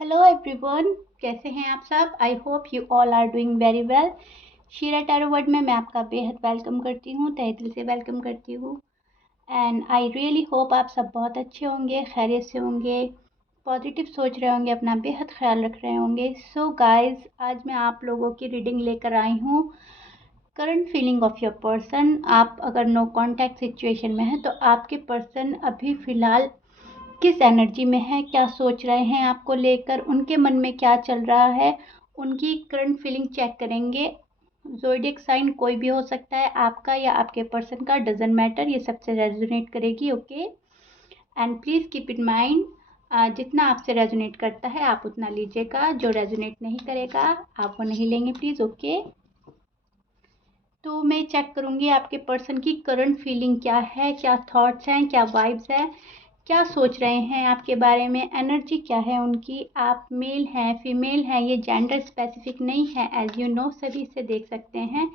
Hello everyone, कैसे हैं आप सब। I hope you all are doing very well. Sheera tarot world में मैं आपका बेहद वेलकम करती हूँ, तहे दिल से वेलकम करती हूँ। एंड आई रियली होप आप सब बहुत अच्छे होंगे, खैरियत से होंगे, पॉजिटिव सोच रहे होंगे, अपना बेहद ख्याल रख रहे होंगे। सो गाइस, आज मैं आप लोगों की रीडिंग लेकर आई हूँ current feeling of your person. आप अगर नो कॉन्टैक्ट सिचुएशन में हैं तो आपके पर्सन अभी फ़िलहाल किस एनर्जी में है, क्या सोच रहे हैं आपको लेकर, उनके मन में क्या चल रहा है, उनकी करंट फीलिंग चेक करेंगे। ज़ोडिएक साइन कोई भी हो सकता है, आपका या आपके पर्सन का, डजेंट मैटर, ये सबसे रेजोनेट करेगी। Okay, and please keep in mind जितना आपसे रेजोनेट करता है आप उतना लीजिएगा, जो रेजोनेट नहीं करेगा आप वो नहीं लेंगे प्लीज़। ओके, तो मैं चेक करूँगी आपके पर्सन की करंट फीलिंग क्या है, क्या थॉट्स हैं, क्या वाइब्स हैं, क्या सोच रहे हैं आपके बारे में, एनर्जी क्या है उनकी। आप मेल हैं, फीमेल हैं, ये जेंडर स्पेसिफिक नहीं है, एज यू नो सभी इसे देख सकते हैं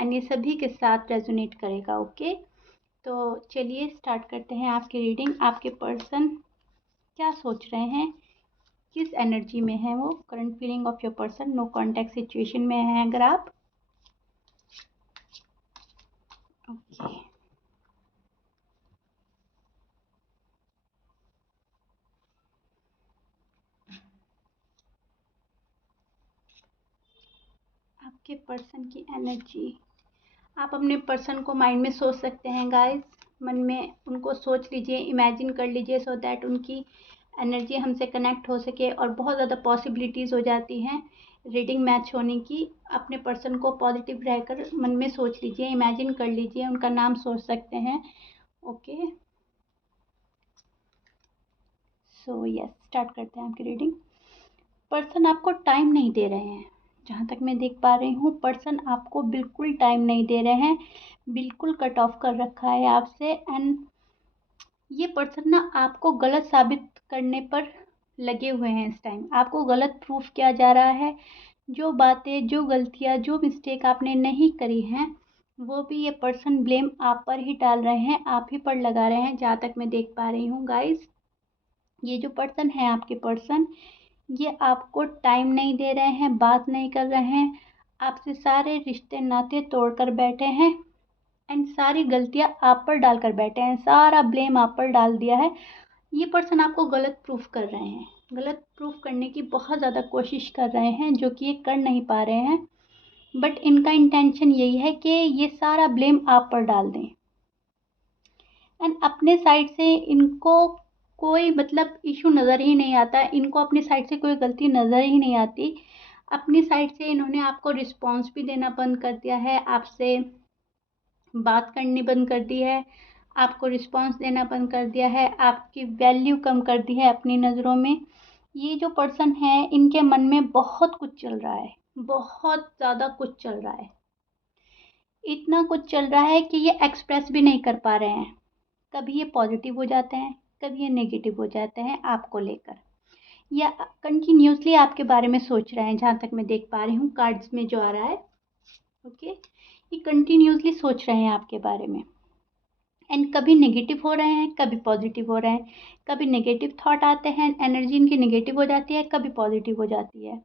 एंड ये सभी के साथ रेजोनेट करेगा। ओके, तो चलिए स्टार्ट करते हैं आपकी रीडिंग। आपके पर्सन क्या सोच रहे हैं, किस एनर्जी में है वो, current feeling of your person, no contact situation में है अगर आप। ओके, आपके पर्सन की एनर्जी। आप अपने पर्सन को माइंड में सोच सकते हैं गाइस, मन में उनको सोच लीजिए, इमेजिन कर लीजिए, सो दैट उनकी एनर्जी हमसे कनेक्ट हो सके। और बहुत ज़्यादा पॉसिबिलिटीज़ हो जाती हैं रीडिंग मैच होने की। अपने पर्सन को पॉजिटिव रहकर मन में सोच लीजिए, इमेजिन कर लीजिए, उनका नाम सोच सकते हैं। ओके, सो यस, स्टार्ट करते हैं आपकी रीडिंग। पर्सन आपको टाइम नहीं दे रहे हैं, जहाँ तक मैं देख पा रही हूँ पर्सन आपको बिल्कुल टाइम नहीं दे रहे हैं, बिल्कुल कट ऑफ कर रखा है आपसे। एंड ये पर्सन ना आपको गलत साबित करने पर लगे हुए हैं इस टाइम, आपको गलत प्रूफ किया जा रहा है। जो बातें, जो गलतियाँ, जो मिस्टेक आपने नहीं करी हैं, वो भी ये पर्सन ब्लेम आप पर ही डाल रहे हैं, आप ही पर लगा रहे हैं, जहाँ तक मैं देख पा रही हूँ गाइस। ये जो पर्सन है आपके पर्सन, ये आपको टाइम नहीं दे रहे हैं, बात नहीं कर रहे हैं, आपसे सारे रिश्ते नाते तोड़कर बैठे हैं एंड सारी गलतियां आप पर डालकर बैठे हैं, सारा ब्लेम आप पर डाल दिया है। ये पर्सन आपको गलत प्रूफ कर रहे हैं, गलत प्रूफ करने की बहुत ज़्यादा कोशिश कर रहे हैं, जो कि ये कर नहीं पा रहे हैं। बट इनका इंटेंशन यही है कि ये सारा ब्लेम आप पर डाल दें एंड अपने साइड से इनको कोई मतलब इशू नज़र ही नहीं आता, इनको अपनी साइड से कोई गलती नज़र ही नहीं आती। अपनी साइड से इन्होंने आपको रिस्पॉन्स भी देना बंद कर दिया है, आपसे बात करनी बंद कर दी है, आपको रिस्पॉन्स देना बंद कर दिया है, आपकी वैल्यू कम कर दी है अपनी नज़रों में। ये जो पर्सन है इनके मन में बहुत कुछ चल रहा है, बहुत ज़्यादा कुछ चल रहा है, इतना कुछ चल रहा है कि ये एक्सप्रेस भी नहीं कर पा रहे हैं। कभी ये पॉजिटिव हो जाते हैं, कभी ये नेगेटिव हो जाते हैं आपको लेकर, या कंटिन्यूसली आपके बारे में सोच रहे हैं, जहाँ तक मैं देख पा रही हूँ कार्ड्स में जो आ रहा है। ओके, ये कंटिन्यूसली सोच रहे हैं आपके बारे में एंड कभी नेगेटिव हो रहे हैं, कभी पॉजिटिव हो रहे हैं। कभी नेगेटिव थॉट आते हैं, एनर्जी इनकी नेगेटिव हो जाती है, कभी पॉजिटिव हो जाती है।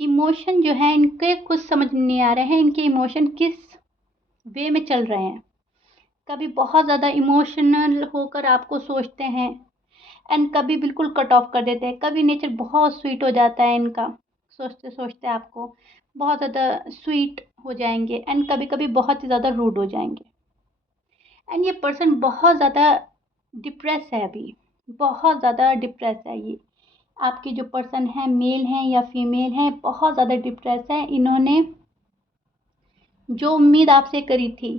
इमोशन जो है इनके कुछ समझ नहीं आ रहे हैं, इनके इमोशन किस वे में चल रहे हैं। कभी बहुत ज़्यादा इमोशनल होकर आपको सोचते हैं एंड कभी बिल्कुल कट ऑफ कर देते हैं। कभी नेचर बहुत स्वीट हो जाता है इनका, सोचते सोचते आपको बहुत ज़्यादा स्वीट हो जाएंगे एंड कभी कभी बहुत ही ज़्यादा रूड हो जाएंगे। एंड ये पर्सन बहुत ज़्यादा डिप्रेस है अभी, बहुत ज़्यादा डिप्रेस है ये। आपके जो पर्सन है, मेल हैं या फीमेल हैं, बहुत ज़्यादा डिप्रेस है। इन्होंने जो उम्मीद आपसे करी थी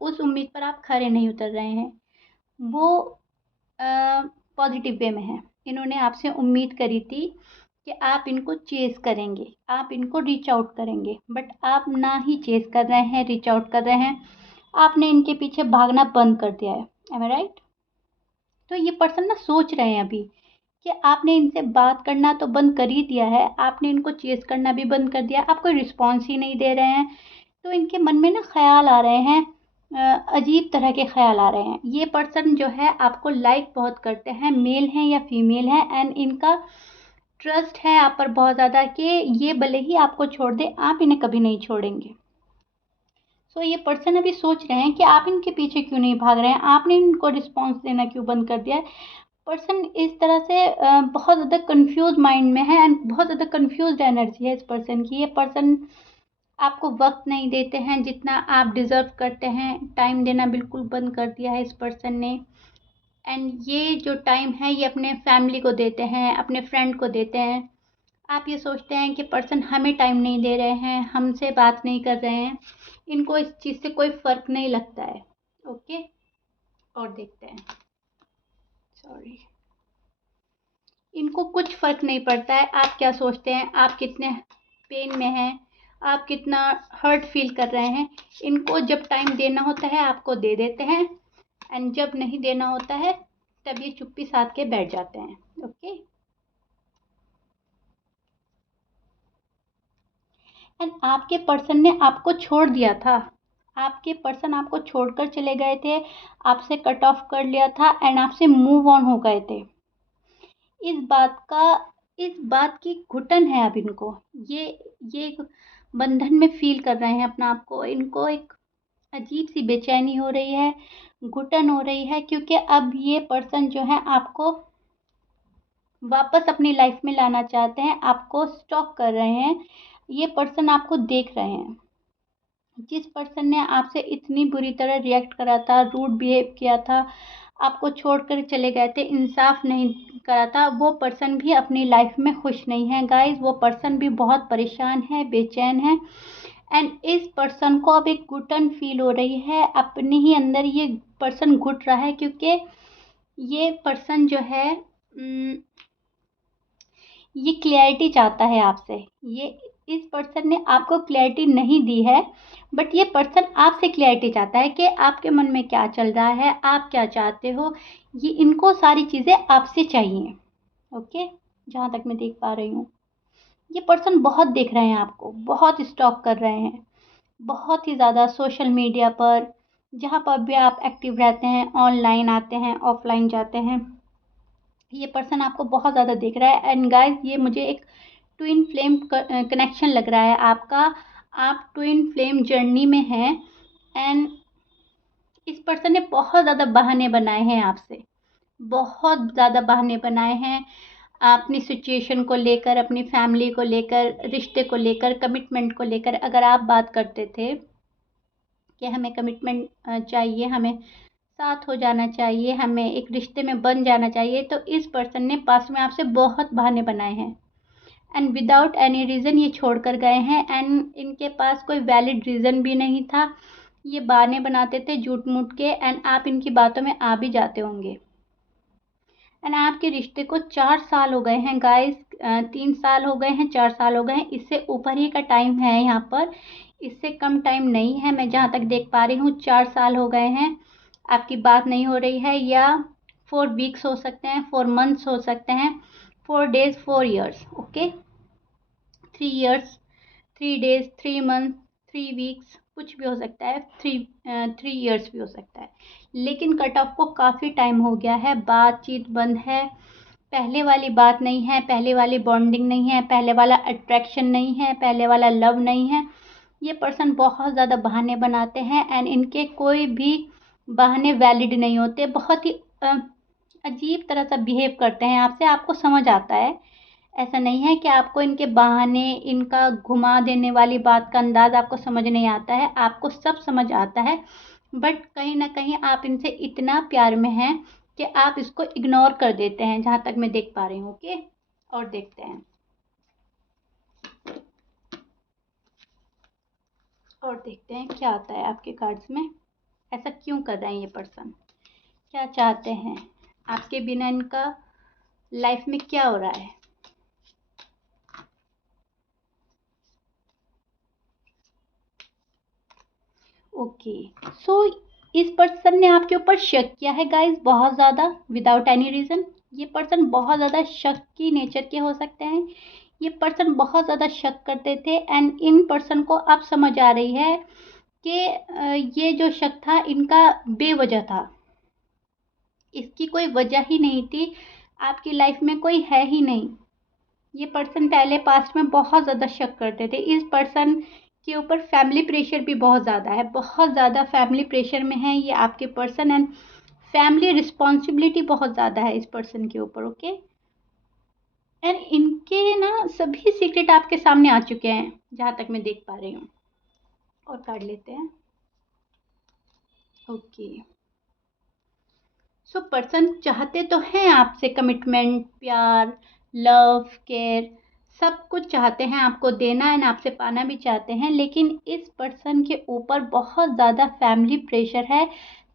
उस उम्मीद पर आप खरे नहीं उतर रहे हैं, वो पॉजिटिव वे में है। इन्होंने आपसे उम्मीद करी थी कि आप इनको चेज़ करेंगे, आप इनको रीच आउट करेंगे, बट आप ना ही चेज़ कर रहे हैं, रीच आउट कर रहे हैं, आपने इनके पीछे भागना बंद कर दिया है। Am I right? तो ये पर्सन ना सोच रहे हैं अभी कि आपने इनसे बात करना तो बंद कर ही दिया है, आपने इनको चेज़ करना भी बंद कर दिया, आप कोई रिस्पॉन्स ही नहीं दे रहे हैं। तो इनके मन में ना ख्याल आ रहे हैं, अजीब तरह के ख्याल आ रहे हैं। ये पर्सन जो है आपको लाइक बहुत करते हैं, मेल हैं या फीमेल हैं, एंड इनका ट्रस्ट है आप पर बहुत ज़्यादा कि ये भले ही आपको छोड़ दे, आप इन्हें कभी नहीं छोड़ेंगे। सो ये पर्सन अभी सोच रहे हैं कि आप इनके पीछे क्यों नहीं भाग रहे हैं, आपने इनको रिस्पॉन्स देना क्यों बंद कर दिया है। पर्सन इस तरह से बहुत ज़्यादा कंफ्यूज माइंड में है एंड बहुत ज़्यादा कंफ्यूज्ड एनर्जी है इस पर्सन की। ये पर्सन आपको वक्त नहीं देते हैं जितना आप डिज़र्व करते हैं, टाइम देना बिल्कुल बंद कर दिया है इस पर्सन ने। एंड ये जो टाइम है ये अपने फैमिली को देते हैं, अपने फ्रेंड को देते हैं। आप ये सोचते हैं कि पर्सन हमें टाइम नहीं दे रहे हैं, हमसे बात नहीं कर रहे हैं, इनको इस चीज़ से कोई फ़र्क नहीं लगता है। ओके, और देखते हैं। सॉरी, इनको कुछ फ़र्क नहीं पड़ता है आप क्या सोचते हैं, आप कितने पेन में हैं, आप कितना हर्ट फील कर रहे हैं। इनको जब टाइम देना होता है आपको दे देते हैं, एंड जब नहीं देना होता है तब ये चुप्पी साध के बैठ जाते हैं। ओके, एंड आपके पर्सन ने आपको छोड़ दिया था, आपके पर्सन आपको छोड़कर चले गए थे, आपसे कट ऑफ कर लिया था एंड आपसे मूव ऑन हो गए थे। इस बात का इस बात की घुटन है अब इनको। ये एक बंधन में फील कर रहे हैं अपना आप को। इनको एक अजीब सी बेचैनी हो रही है, घुटन हो रही है, क्योंकि अब ये पर्सन जो है आपको वापस अपनी लाइफ में लाना चाहते हैं, आपको स्टॉक कर रहे हैं। ये पर्सन आपको देख रहे हैं। जिस पर्सन ने आपसे इतनी बुरी तरह रिएक्ट करा था, रूड बिहेव किया था, आपको छोड़कर चले गए थे, इंसाफ नहीं करा था, वो पर्सन भी अपनी लाइफ में खुश नहीं है गाइस। वो पर्सन भी बहुत परेशान है, बेचैन है एंड इस पर्सन को अब एक घुटन फील हो रही है अपने ही अंदर। ये पर्सन घुट रहा है क्योंकि ये पर्सन जो है ये क्लैरिटी चाहता है आपसे। ये इस पर्सन ने आपको क्लैरिटी नहीं दी है, बट ये पर्सन आपसे क्लैरिटी चाहता है कि आपके मन में क्या चल रहा है, आप क्या चाहते हो। ये इनको सारी चीज़ें आपसे चाहिए। ओके, जहाँ तक मैं देख पा रही हूँ ये पर्सन बहुत देख रहे हैं आपको, बहुत स्टॉक कर रहे हैं, बहुत ही ज़्यादा सोशल मीडिया पर, जहाँ पर भी आप एक्टिव रहते हैं, ऑनलाइन आते हैं, ऑफलाइन जाते हैं, ये पर्सन आपको बहुत ज़्यादा देख रहा है। एंड गाइस, ये मुझे एक ट्विन फ्लेम कनेक्शन लग रहा है आपका। आप ट्विन फ्लेम जर्नी में हैं एंड इस पर्सन ने बहुत ज़्यादा बहाने बनाए हैं आपसे, बहुत ज़्यादा बहाने बनाए हैं अपनी सिचुएशन को लेकर, अपनी फैमिली को लेकर, रिश्ते को लेकर, कमिटमेंट को लेकर। अगर आप बात करते थे कि हमें कमिटमेंट चाहिए, हमें साथ हो जाना चाहिए, हमें एक रिश्ते में बन जाना चाहिए, तो इस पर्सन ने पास में आपसे बहुत बहाने बनाए हैं एंड विदाउट एनी रीज़न ये छोड़ कर गए हैं एंड इनके पास कोई वैलिड रीज़न भी नहीं था। ये बहाने बनाते थे झूठ मूठ के एंड आप इनकी बातों में आ भी जाते होंगे। एंड आपके रिश्ते को 4 साल हो गए हैं गाइस, 3 साल हो गए हैं, 4 साल हो गए हैं, इससे ऊपर ही का टाइम है यहाँ पर, इससे कम टाइम नहीं है। मैं जहाँ तक देख पा रही हूँ 4 साल हो गए हैं, आपकी बात नहीं हो रही है, या 4 वीक्स हो सकते हैं, 4 मंथ्स हो सकते हैं, 4 days, 4 years. Okay, 3 years, 3 days, 3 month, 3 weeks, कुछ भी हो सकता है, 3 ईयर्स भी हो सकता है। लेकिन कट ऑफ को काफ़ी टाइम हो गया है, बातचीत बंद है, पहले वाली बात नहीं है, पहले वाली बॉन्डिंग नहीं है, पहले वाला अट्रैक्शन नहीं है, पहले वाला लव नहीं है। ये पर्सन बहुत ज़्यादा बहाने बनाते हैं एंड इनके कोई भी बहाने वैलिड नहीं होते। बहुत ही अजीब तरह से बिहेव करते हैं आपसे, आपको समझ आता है। ऐसा नहीं है कि आपको इनके बहाने, इनका घुमा देने वाली बात का अंदाज़ आपको समझ नहीं आता है, आपको सब समझ आता है। बट कहीं न कहीं आप इनसे इतना प्यार में हैं कि आप इसको इग्नोर कर देते हैं, जहाँ तक मैं देख पा रही हूँ। ओके, और देखते हैं, और देखते हैं क्या आता है आपके कार्ड्स में। ऐसा क्यों कर रहे हैं ये पर्सन, क्या चाहते हैं आपके बिना, इनका लाइफ में क्या हो रहा है। ओके, सो इस पर्सन ने आपके ऊपर शक किया है गाइस, बहुत ज़्यादा, विदाउट एनी रीज़न। ये पर्सन बहुत ज़्यादा शक की नेचर के हो सकते हैं। ये पर्सन बहुत ज़्यादा शक करते थे एंड इन पर्सन को अब समझ आ रही है कि ये जो शक था इनका बेवजह था, इसकी कोई वजह ही नहीं थी, आपकी लाइफ में कोई है ही नहीं। ये पर्सन पहले पास्ट में बहुत ज़्यादा शक करते थे। इस पर्सन के ऊपर फैमिली प्रेशर भी बहुत ज़्यादा है, बहुत ज़्यादा फैमिली प्रेशर में है ये आपके पर्सन, एंड फैमिली रिस्पॉन्सिबिलिटी बहुत ज़्यादा है इस पर्सन के ऊपर। ओके, एंड इनके ना सभी सीक्रेट आपके सामने आ चुके हैं जहाँ तक मैं देख पा रही हूँ। और कार्ड लेते हैं। ओके, सो पर्सन चाहते तो हैं आपसे कमिटमेंट, प्यार, लव, केयर, सब कुछ चाहते हैं आपको देना एंड आपसे पाना भी चाहते हैं, लेकिन इस पर्सन के ऊपर बहुत ज़्यादा फैमिली प्रेशर है,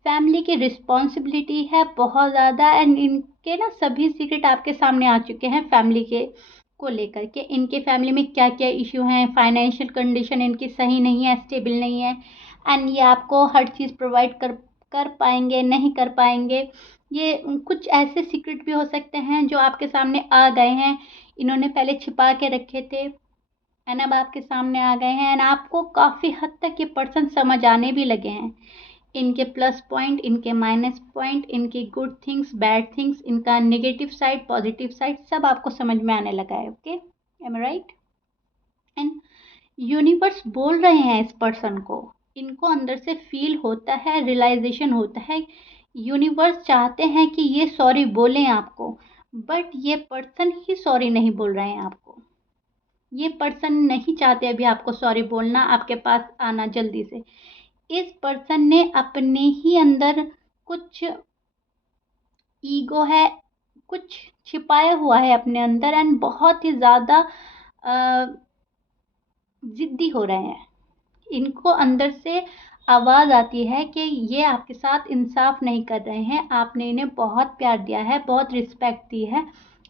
फैमिली की रिस्पॉन्सिबिलिटी है बहुत ज़्यादा, एंड इनके ना सभी सीक्रेट आपके सामने आ चुके हैं फैमिली के को लेकर के। इनके फैमिली में क्या क्या इशू हैं, फाइनेंशियल कंडीशन इनकी सही नहीं है, स्टेबल नहीं है, एंड ये आपको हर चीज़ प्रोवाइड कर कर पाएंगे, नहीं कर पाएंगे। ये कुछ ऐसे सीक्रेट भी हो सकते हैं जो आपके सामने आ गए हैं, इन्होंने पहले छिपा के रखे थे एंड अब आपके सामने आ गए हैं, एंड आपको काफ़ी हद तक ये पर्सन समझ आने भी लगे हैं। इनके प्लस पॉइंट, इनके माइनस पॉइंट, इनकी गुड थिंग्स, बैड थिंग्स, इनका नेगेटिव साइड, पॉजिटिव साइड, सब आपको समझ में आने लगा है। Okay, am I right? And universe बोल रहे हैं इस पर्सन को, इनको अंदर से फील होता है, रियलाइजेशन होता है, यूनिवर्स चाहते हैं कि ये सॉरी बोलें आपको, बट ये पर्सन ही सॉरी नहीं बोल रहे हैं आपको। ये पर्सन नहीं चाहते अभी आपको सॉरी बोलना, आपके पास आना जल्दी से। इस पर्सन ने अपने ही अंदर कुछ ईगो है, कुछ छिपाया हुआ है अपने अंदर, एंड बहुत ही ज़्यादा जिद्दी हो रहे हैं। इनको अंदर से आवाज़ आती है कि ये आपके साथ इंसाफ नहीं कर रहे हैं, आपने इन्हें बहुत प्यार दिया है, बहुत रिस्पेक्ट दी है,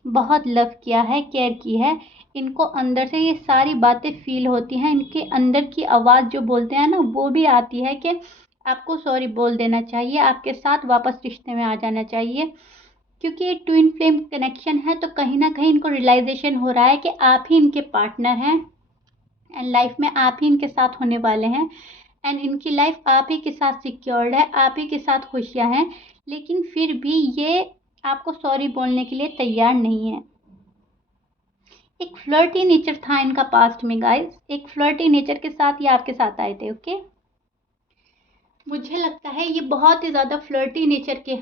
बहुत लव किया है, केयर की है। इनको अंदर से ये सारी बातें फील होती हैं, इनके अंदर की आवाज़ जो बोलते हैं ना, वो भी आती है कि आपको सॉरी बोल देना चाहिए, आपके साथ वापस रिश्ते में आ जाना चाहिए, क्योंकि ये ट्विन फ्लेम कनेक्शन है। तो कहीं ना कहीं इनको रियलाइजेशन हो रहा है कि आप ही इनके पार्टनर हैं एंड लाइफ में आप ही इनके साथ होने वाले हैं, एंड इनकी लाइफ आप ही के साथ सिक्योर्ड है, आप ही के साथ खुशियाँ हैं, लेकिन फिर भी ये आपको सॉरी बोलने के लिए तैयार नहीं है। एक फ्लर्टी नेचर था इनका पास्ट में गाइस, एक फ्लर्टी नेचर के साथ ये आपके साथ आए थे। ओके, मुझे लगता है ये बहुत ही ज़्यादा फ्लर्टी नेचर के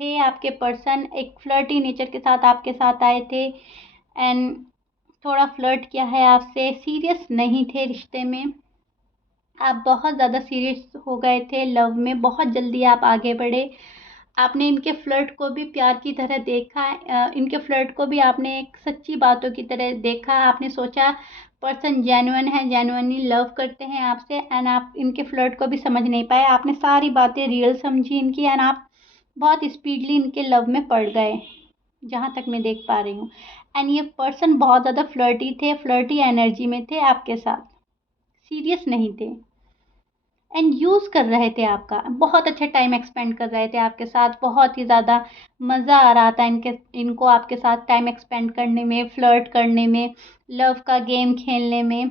थे आपके पर्सन, एक फ्लर्टी नेचर के साथ आपके साथ आए थे, एंड थोड़ा फ्लर्ट किया है आपसे, सीरियस नहीं थे रिश्ते में, आप बहुत ज़्यादा सीरियस हो गए थे लव में, बहुत जल्दी आप आगे बढ़े। आपने इनके फ्लर्ट को भी प्यार की तरह देखा, इनके फ्लर्ट को भी आपने एक सच्ची बातों की तरह देखा, आपने सोचा पर्सन जेन्युइन है, जेन्युइनली लव करते हैं आपसे, एंड आप इनके फ्लर्ट को भी समझ नहीं पाए, आपने सारी बातें रियल समझी इनकी, एंड आप बहुत स्पीडली इनके लव में पड़ गए, जहाँ तक मैं देख पा रही हूँ। एंड ये पर्सन बहुत ज़्यादा फ्लर्टी थे, फ्लर्टी एनर्जी में थे आपके साथ, सीरियस नहीं थे, एंड यूज़ कर रहे थे आपका, बहुत अच्छा टाइम एक्सपेंड कर रहे थे आपके साथ, बहुत ही ज़्यादा मज़ा आ रहा था इनको आपके साथ टाइम एक्सपेंड करने में, फ्लर्ट करने में, लव का गेम खेलने में,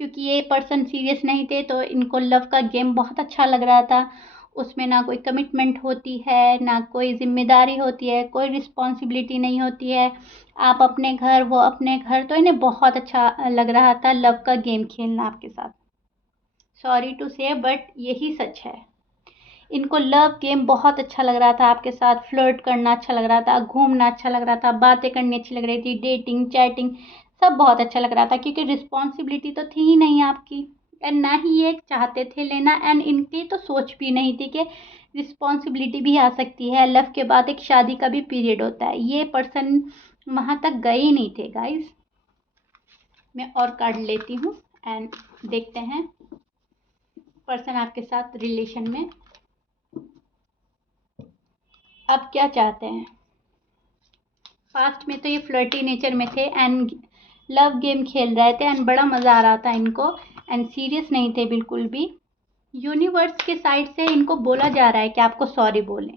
क्योंकि ये पर्सन सीरियस नहीं थे तो इनको लव का गेम बहुत अच्छा लग रहा था। उसमें ना कोई कमिटमेंट होती है, ना कोई जिम्मेदारी होती है, कोई रिस्पॉन्सिबिलिटी नहीं होती है, आप अपने घर, वो अपने घर, तो इन्हें बहुत अच्छा लग रहा था लव का गेम खेलना आपके साथ। सॉरी टू से बट यही सच है, इनको लव गेम बहुत अच्छा लग रहा था आपके साथ, फ्लर्ट करना अच्छा लग रहा था, घूमना अच्छा लग रहा था, बातें करनी अच्छी लग रही थी, डेटिंग, चैटिंग, सब बहुत अच्छा लग रहा था, क्योंकि रिस्पॉन्सिबिलिटी तो थी ही नहीं आपकी, एंड ना ही ये चाहते थे लेना, एंड इनकी तो सोच भी नहीं थी कि रिस्पॉन्सिबिलिटी भी आ सकती है, लव के बाद एक शादी का भी पीरियड होता है, ये पर्सन वहाँ तक गए ही नहीं थे गाइस। मैं और कार्ड लेती हूँ एंड देखते हैं पर्सन आपके साथ रिलेशन में अब क्या चाहते हैं। पास्ट में तो ये फ्लर्टी नेचर में थे एंड लव गेम खेल रहे थे एंड बड़ा मज़ा आ रहा था इनको, एंड सीरियस नहीं थे बिल्कुल भी। यूनिवर्स के साइड से इनको बोला जा रहा है कि आपको सॉरी बोलें,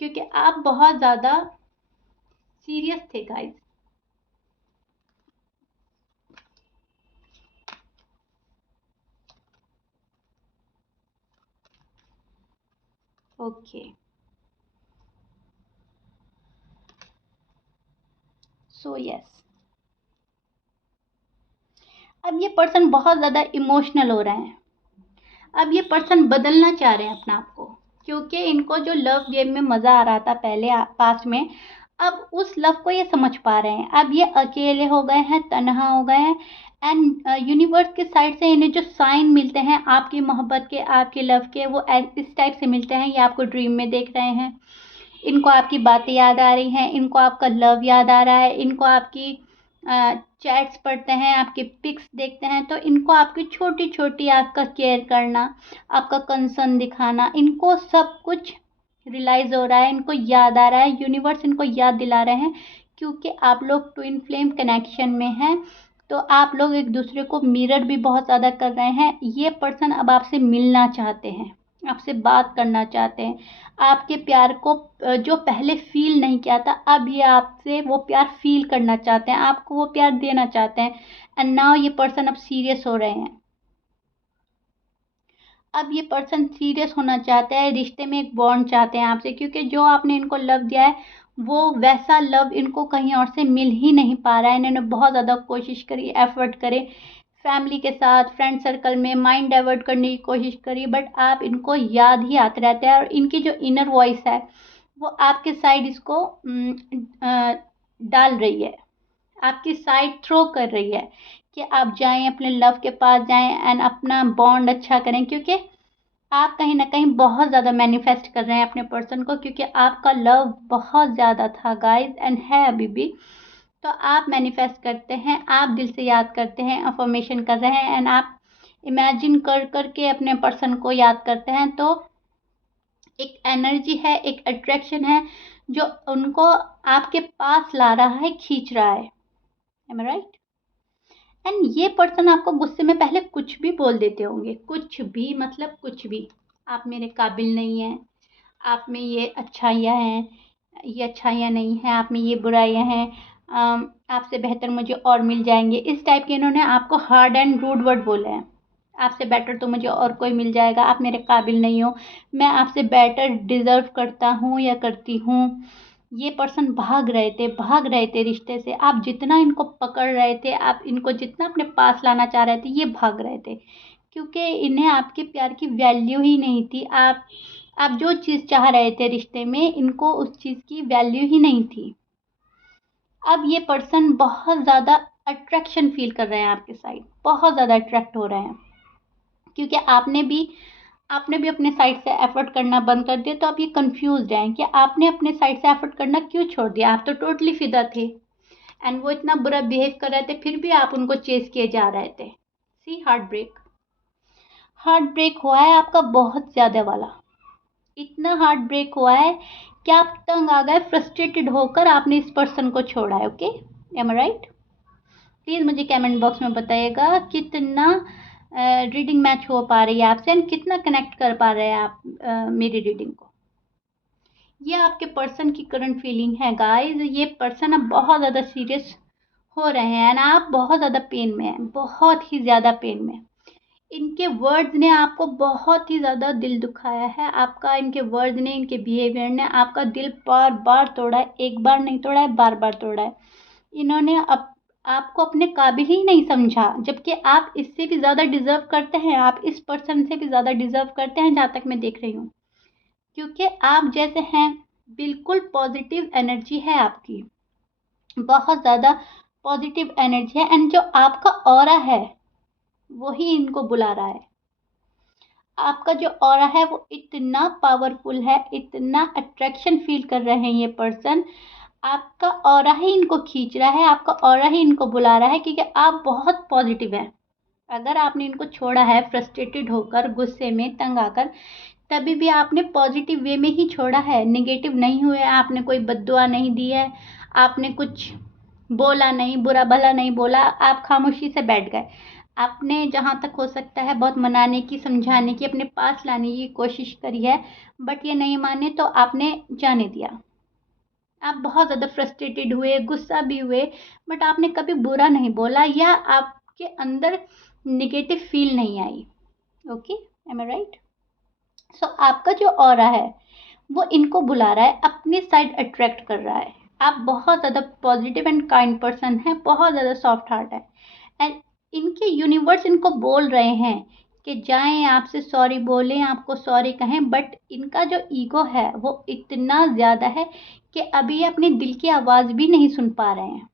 क्योंकि आप बहुत ज़्यादा सीरियस थे गाइस। ओके, सो यस, अब ये पर्सन बहुत ज़्यादा इमोशनल हो रहे हैं। अब ये पर्सन बदलना चाह रहे हैं अपना आप को, क्योंकि इनको जो लव गेम में मज़ा आ रहा था पहले पास्ट में, अब उस लव को ये समझ पा रहे हैं। अब ये अकेले हो गए हैं, तन्हा हो गए हैं, एंड यूनिवर्स के साइड से इन्हें जो साइन मिलते हैं आपकी मोहब्बत के, आपके लव के, वो इस टाइप से मिलते हैं। ये आपको ड्रीम में देख रहे हैं, इनको आपकी बातें याद आ रही हैं, इनको आपका लव याद आ रहा है, इनको आपकी चैट्स पढ़ते हैं, आपके पिक्स देखते हैं, तो इनको आपकी छोटी छोटी आपका केयर करना, आपका कंसर्न दिखाना, इनको सब कुछ रियलाइज़ हो रहा है, इनको याद आ रहा है, यूनिवर्स इनको याद दिला रहे हैं, क्योंकि आप लोग ट्विन फ्लेम कनेक्शन में हैं। तो आप लोग एक दूसरे को मिरर भी बहुत ज़्यादा कर रहे हैं। ये पर्सन अब आपसे मिलना चाहते हैं, आपसे बात करना चाहते हैं, आपके प्यार को जो पहले फील नहीं किया था, अब ये आपसे वो प्यार फील करना चाहते हैं, आपको वो प्यार देना चाहते हैं। एंड नाउ ये पर्सन अब सीरियस हो रहे हैं। अब ये पर्सन सीरियस होना चाहता है, रिश्ते में एक बॉन्ड चाहते हैं आपसे, क्योंकि जो आपने इनको लव दिया है वो वैसा लव इनको कहीं और से मिल ही नहीं पा रहा है। इन्होंने बहुत ज़्यादा कोशिश करी, एफर्ट करे, फैमिली के साथ, फ्रेंड सर्कल में माइंड डाइवर्ट करने की कोशिश करी, बट आप इनको याद ही आते रहते हैं। और इनकी जो इनर वॉइस है वो आपके साइड इसको डाल रही है, आपकी साइड थ्रो कर रही है कि आप जाएं, अपने लव के पास जाएं एंड अपना बॉन्ड अच्छा करें, क्योंकि आप कहीं ना कहीं बहुत ज़्यादा मैनिफेस्ट कर रहे हैं अपने पर्सन को, क्योंकि आपका लव बहुत ज़्यादा था गाइस, एंड है अभी भी। तो आप मैनिफेस्ट करते हैं, आप दिल से याद करते हैं, अफर्मेशन कर रहे हैं, एंड आप इमेजिन कर करके अपने पर्सन को याद करते हैं। तो एक एनर्जी है, एक अट्रैक्शन है जो उनको आपके पास ला रहा है, खींच रहा है। Am I right? एंड ये पर्सन आपको गुस्से में पहले कुछ भी बोल देते होंगे, कुछ भी, मतलब कुछ भी। आप मेरे काबिल नहीं हैं, आप में ये अच्छाइयाँ हैं, ये अच्छाइयाँ नहीं हैं, आप में ये बुराइयाँ हैं, आपसे बेहतर मुझे और मिल जाएंगे, इस टाइप के इन्होंने आपको हार्ड एंड रूड वर्ड बोले हैं। आपसे बेटर तो मुझे और कोई मिल जाएगा, आप मेरे काबिल नहीं हो, मैं आपसे बेटर डिज़र्व करता हूँ या करती हूँ। ये पर्सन भाग रहे थे रिश्ते से। आप जितना इनको पकड़ रहे थे, आप इनको जितना अपने पास लाना चाह रहे थे, ये भाग रहे थे, क्योंकि इन्हें आपके प्यार की वैल्यू ही नहीं थी। आप जो चीज़ चाह रहे थे रिश्ते में, इनको उस चीज़ की वैल्यू ही नहीं थी। अब ये पर्सन बहुत ज़्यादा अट्रैक्शन फील कर रहे हैं आपके साइड, बहुत ज़्यादा अट्रैक्ट हो रहे हैं, क्योंकि आपने भी अपने साइड से एफर्ट करना बंद कर दिया। तो आप ये कंफ्यूज हैं कि आपने अपने साइड से एफर्ट करना क्यों छोड़ दिया। आप तो टोटली फिदा थे, एंड वो इतना बुरा बिहेव कर रहे थे, फिर भी आप उनको चेस किए जा रहे थे। सी, हार्ट ब्रेक हुआ है आपका बहुत ज़्यादा वाला। इतना हार्ट ब्रेक हुआ है कि आप तंग आ गए, फ्रस्ट्रेटेड होकर आपने इस पर्सन को छोड़ा है। Okay, am I right? Please मुझे कमेंट बॉक्स में बताइएगा कितना रीडिंग मैच हो पा रही है आपसे, एंड कितना कनेक्ट कर पा रहे हैं आप मेरी रीडिंग को। ये आपके पर्सन की करंट फीलिंग है गाइस। ये पर्सन अब बहुत ज़्यादा सीरियस हो रहे हैं, एंड आप बहुत ज़्यादा पेन में हैं, बहुत ही ज़्यादा पेन में। इनके वर्ड्स ने आपको बहुत ही ज़्यादा दिल दुखाया है। आपका इनके वर्ड्स ने, इनके बिहेवियर ने आपका दिल बार बार तोड़ा है, एक बार नहीं तोड़ा है, बार बार तोड़ा है। इन्होंने आपको अपने काबिल ही नहीं समझा, जबकि आप इससे भी ज़्यादा डिज़र्व करते हैं, आप इस पर्सन से भी ज़्यादा डिज़र्व करते हैं, जहाँ तक मैं देख रही हूँ, क्योंकि आप जैसे हैं, बिल्कुल पॉजिटिव एनर्जी है आपकी, बहुत ज़्यादा पॉजिटिव एनर्जी है, एंड जो आपका ऑरा है वही इनको बुला रहा है। आपका जो ऑरा है वो इतना पावरफुल है, इतना अट्रैक्शन फील कर रहे हैं ये पर्सन, आपका ऑरा ही इनको खींच रहा है, आपका ऑरा ही इनको बुला रहा है, क्योंकि आप बहुत पॉजिटिव हैं। अगर आपने इनको छोड़ा है फ्रस्ट्रेटेड होकर, गुस्से में, तंग आकर, तभी भी आपने पॉजिटिव वे में ही छोड़ा है, नेगेटिव नहीं हुए। आपने कोई बद्दुआ नहीं दी है, आपने कुछ बोला नहीं, बुरा भला नहीं बोला, आप खामोशी से बैठ गए। आपने जहाँ तक हो सकता है बहुत मनाने की, समझाने की, अपने पास लाने की कोशिश करी है, बट ये नहीं माने तो आपने जाने दिया। आप बहुत ज़्यादा फ्रस्ट्रेटेड हुए, गुस्सा भी हुए, बट आपने कभी बुरा नहीं बोला, या आपके अंदर निगेटिव फील नहीं आई। Okay, am I right? सो आपका जो ऑरा है वो इनको बुला रहा है, अपनी साइड अट्रैक्ट कर रहा है। आप बहुत ज़्यादा पॉजिटिव एंड काइंड पर्सन हैं, बहुत ज़्यादा सॉफ्ट हार्ट है। एंड इनके यूनिवर्स इनको बोल रहे हैं कि जाएं, आपसे सॉरी बोलें, आपको सॉरी कहें, बट इनका जो ईगो है वो इतना ज़्यादा है कि अभी ये अपने दिल की आवाज़ भी नहीं सुन पा रहे हैं।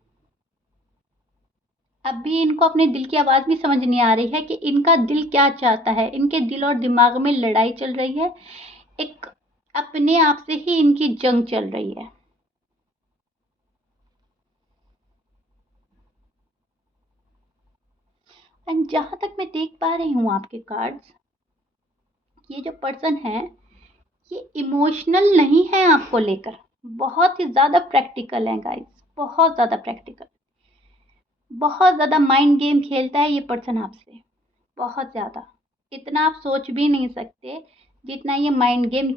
अभी इनको अपने दिल की आवाज़ भी समझ नहीं आ रही है कि इनका दिल क्या चाहता है। इनके दिल और दिमाग में लड़ाई चल रही है, एक अपने आप से ही इनकी जंग चल रही है। एंड जहाँ तक मैं देख पा रही हूँ आपके कार्ड्स, ये जो पर्सन है ये इमोशनल नहीं है आपको लेकर, बहुत ही ज़्यादा प्रैक्टिकल है गाइस, बहुत ज़्यादा प्रैक्टिकल, बहुत ज़्यादा माइंड गेम खेलता है ये पर्सन आपसे, बहुत ज़्यादा। इतना आप सोच भी नहीं सकते जितना ये माइंड गेम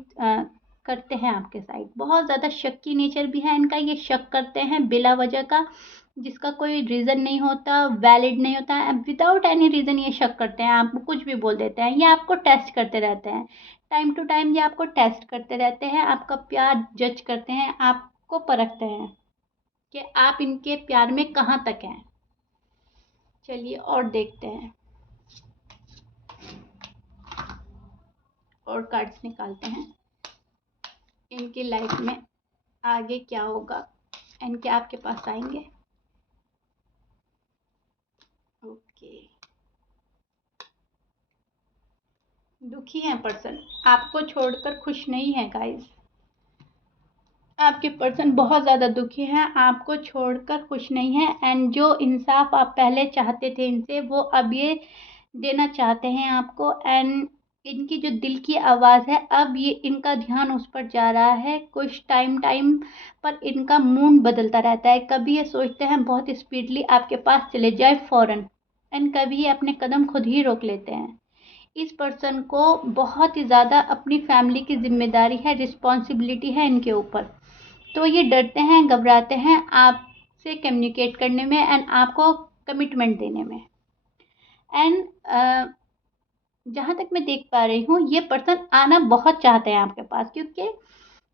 करते हैं आपके साइड। बहुत ज़्यादा शक्की नेचर भी है इनका, ये शक करते हैं बिला वजह का, जिसका कोई रीज़न नहीं होता, वैलिड नहीं होता है, विदाउट एनी रीज़न ये शक करते हैं, आपको कुछ भी बोल देते हैं। ये आपको टेस्ट करते रहते हैं, टाइम टू टाइम ये आपको टेस्ट करते रहते हैं, आपका प्यार जज करते हैं, आपको परखते हैं कि आप इनके प्यार में कहाँ तक हैं। चलिए और देखते हैं, और कार्ड्स निकालते हैं। इनकी लाइफ में आगे क्या होगा, इनके आपके पास आएंगे। ओके, दुखी है पर्सन, आपको छोड़कर खुश नहीं है गाइस। आपके पर्सन बहुत ज़्यादा दुखी हैं, आपको छोड़कर खुश नहीं है। एंड जो इंसाफ आप पहले चाहते थे इनसे, वो अब ये देना चाहते हैं आपको। एंड इनकी जो दिल की आवाज़ है, अब ये इनका ध्यान उस पर जा रहा है। कुछ टाइम टाइम पर इनका मूड बदलता रहता है, कभी ये सोचते हैं बहुत स्पीडली आपके पास चले जाए फ़ौरन, एंड कभी ये अपने कदम खुद ही रोक लेते हैं। इस पर्सन को बहुत ही ज़्यादा अपनी फैमिली की जिम्मेदारी है, रिस्पॉन्सिबिलिटी है इनके ऊपर, तो ये डरते हैं, घबराते हैं आपसे कम्युनिकेट करने में एंड आपको कमिटमेंट देने में। एंड जहाँ तक मैं देख पा रही हूँ, ये पर्सन आना बहुत चाहते हैं आपके पास, क्योंकि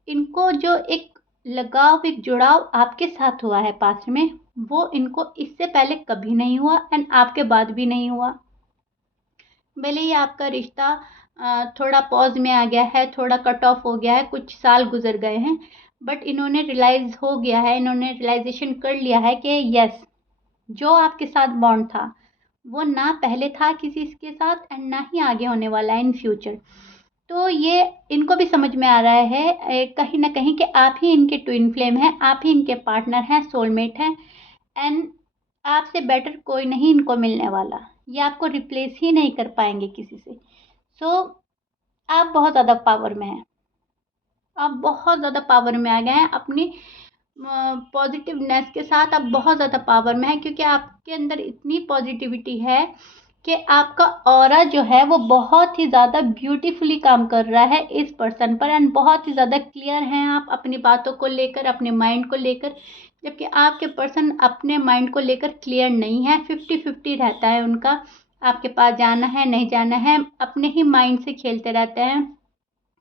इनको जो एक लगाव, एक जुड़ाव आपके साथ हुआ है पास्ट में, वो इनको इससे पहले कभी नहीं हुआ एंड आपके बाद भी नहीं हुआ। भले ही आपका रिश्ता थोड़ा पॉज में आ गया है, थोड़ा कट ऑफ हो गया है, कुछ साल गुजर गए हैं, बट इन्होंने रियलाइज़ हो गया है, इन्होंने रियलाइजेशन कर लिया है कि यस, जो आपके साथ बॉन्ड था वो ना पहले था किसी के साथ एंड ना ही आगे होने वाला है इन फ्यूचर। तो ये इनको भी समझ में आ रहा है कहीं ना कहीं कि आप ही इनके ट्विन फ्लेम हैं, आप ही इनके पार्टनर हैं, सोलमेट हैं। एंड आपसे बेटर कोई नहीं इनको मिलने वाला, ये आपको रिप्लेस ही नहीं कर पाएंगे किसी से। सो आप बहुत ज़्यादा पावर में हैं, आप बहुत ज़्यादा पावर में आ गए हैं, अपनी पॉजिटिवनेस के साथ आप बहुत ज़्यादा पावर में हैं, क्योंकि आपके अंदर इतनी पॉजिटिविटी है कि आपका ऑरा जो है वो बहुत ही ज़्यादा ब्यूटीफुली काम कर रहा है इस पर्सन पर। एंड बहुत ही ज़्यादा क्लियर हैं आप अपनी बातों को लेकर, अपने माइंड को लेकर, जबकि आपके पर्सन अपने माइंड को लेकर क्लियर नहीं है, 50-50 रहता है उनका, आपके पास जाना है नहीं जाना है, अपने ही माइंड से खेलते रहते हैं।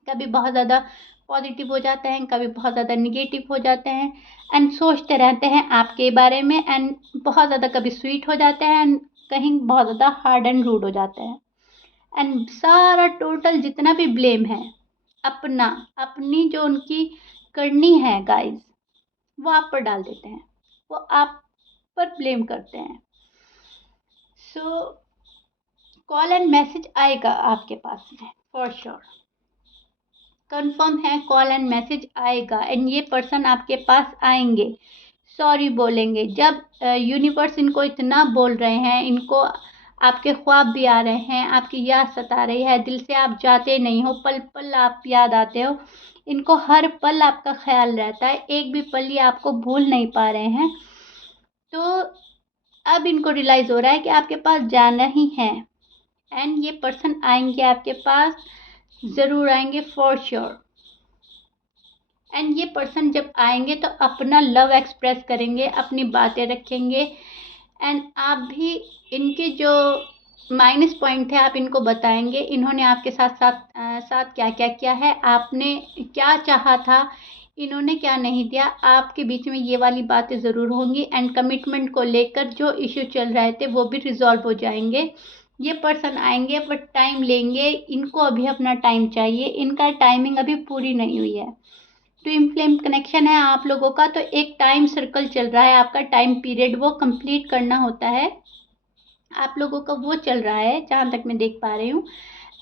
कभी बहुत ज़्यादा पॉजिटिव हो जाते हैं, कभी बहुत ज़्यादा निगेटिव हो जाते हैं, एंड सोचते रहते हैं आपके बारे में, एंड बहुत ज़्यादा कभी स्वीट हो जाते हैं एंड कहीं बहुत ज़्यादा हार्ड एंड रूड हो जाते हैं। एंड सारा टोटल जितना भी ब्लेम है अपना, अपनी जो उनकी करनी है गाइस, वो आप पर डाल देते हैं, वो आप पर ब्लेम करते हैं। सो कॉल एंड मैसेज आएगा आपके पास में फॉर श्योर, कंफर्म है, कॉल एंड मैसेज आएगा एंड ये पर्सन आपके पास आएंगे, सॉरी बोलेंगे। जब यूनिवर्स इनको इतना बोल रहे हैं, इनको आपके ख्वाब भी आ रहे हैं, आपकी याद सता रही है, दिल से आप जाते नहीं हो, पल पल आप याद आते हो, इनको हर पल आपका ख्याल रहता है, एक भी पल ये आपको भूल नहीं पा रहे हैं। तो अब इनको रियलाइज़ हो रहा है कि आपके पास जाना ही है एंड ये पर्सन आएंगे आपके पास, ज़रूर आएंगे फॉर श्योर। एंड ये पर्सन जब आएंगे तो अपना लव एक्सप्रेस करेंगे, अपनी बातें रखेंगे, एंड आप भी इनके जो माइनस पॉइंट है आप इनको बताएंगे, इन्होंने आपके साथ साथ क्या क्या किया है, आपने क्या चाहा था, इन्होंने क्या नहीं दिया, आपके बीच में ये वाली बातें ज़रूर होंगी एंड कमिटमेंट को लेकर जो इश्यू चल रहे थे वो भी रिजॉल्व हो जाएंगे। ये पर्सन आएंगे बट टाइम लेंगे, इनको अभी अपना टाइम चाहिए, इनका टाइमिंग अभी पूरी नहीं हुई है। ट्विन फ्लेम कनेक्शन है आप लोगों का, तो एक टाइम सर्कल चल रहा है, आपका टाइम पीरियड वो कंप्लीट करना होता है, आप लोगों का वो चल रहा है जहाँ तक मैं देख पा रही हूँ।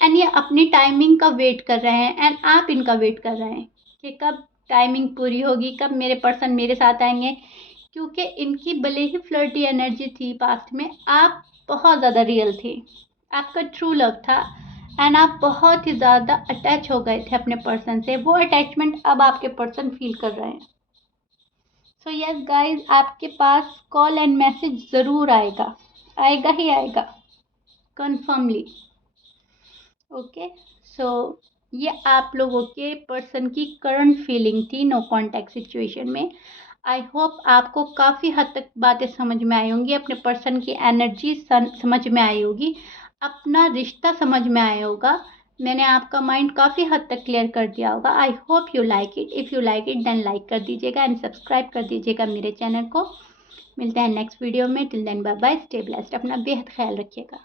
एंड ये अपनी टाइमिंग का वेट कर रहे हैं एंड आप इनका वेट कर रहे हैं कि कब टाइमिंग पूरी होगी, कब मेरे पर्सन मेरे साथ आएंगे। क्योंकि इनकी भले ही फ्लर्टी एनर्जी थी पास्ट में, आप बहुत ज़्यादा रियल थे, आपका ट्रू लव था एंड आप बहुत ही ज़्यादा अटैच हो गए थे अपने पर्सन से। वो अटैचमेंट अब आपके पर्सन फील कर रहे हैं। सो यस गाइज, आपके पास कॉल एंड मैसेज ज़रूर आएगा, आएगा ही आएगा कन्फर्मली। ओके, सो ये आप लोगों के पर्सन की करंट फीलिंग थी नो कांटेक्ट सिचुएशन में। आई होप आपको काफ़ी हद तक बातें समझ में आई होंगी, अपने पर्सन की एनर्जी समझ में आई होगी, अपना रिश्ता समझ में आया होगा। मैंने आपका माइंड काफ़ी हद तक क्लियर कर दिया होगा। I hope you like it. If you like it then like कर दीजिएगा एंड सब्सक्राइब कर दीजिएगा मेरे चैनल को। मिलते हैं नेक्स्ट वीडियो में। Till then bye bye, stay blessed, अपना बेहद ख्याल रखिएगा।